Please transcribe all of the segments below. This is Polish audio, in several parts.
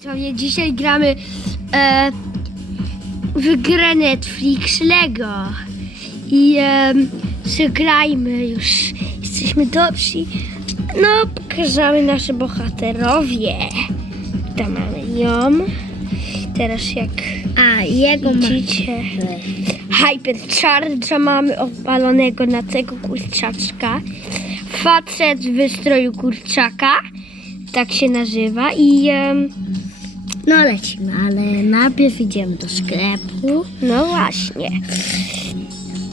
Widzowie, dzisiaj gramy e, w grę Netflix Lego. I e, zagrajmy już. Jesteśmy dobrzy. No, pokażemy nasze bohaterowie. Tam mamy ją. Teraz jak A, jego widzicie, Hypercharge'a mamy opalonego na tego kurczaczka. Facet w wystroju kurczaka. Tak się nazywa. I... em, No lecimy, ale najpierw idziemy do sklepu. No właśnie.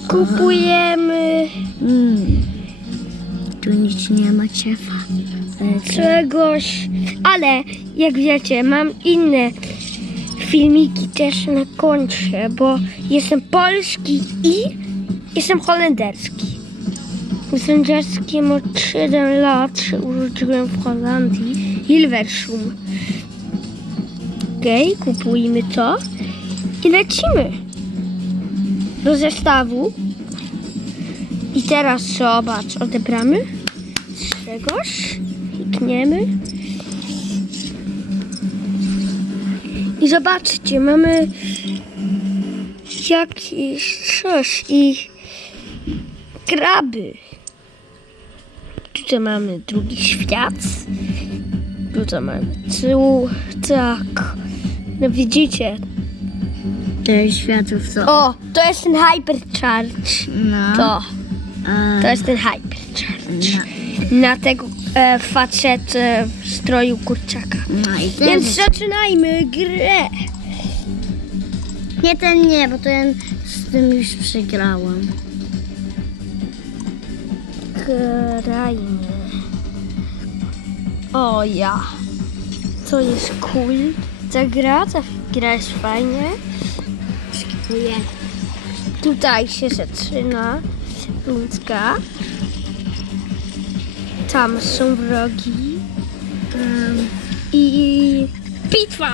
Kupujemy Mm. Tu nic nie ma ciefa. czegoś, ale jak wiecie, mam inne filmiki też na koncie, bo jestem polski i jestem holenderski. Jestem dzieckiem od 7 lat, się urodziłem w Holandii, Hilversum. Okej, kupujmy to i lecimy do zestawu. I teraz zobacz, odebramy czegoś, klikniemy. I zobaczcie, mamy jakieś coś i kraby. Tutaj mamy drugi świat. Tutaj mamy tył, tak. No widzicie. To jest światów co? O, to jest ten hypercharge. No. To, to jest ten hypercharge. no. Na tego e, facet e, w stroju kurczaka. no i ten. Więc zaczynajmy grę. Nie ten nie, bo ten z tym już przegrałam. Grajmy. O ja. To jest cool. Ta gra, ta gra jest fajnie. Skipuję. Tutaj się zaczyna rundka. Tam są wrogi. Um, I bitwa!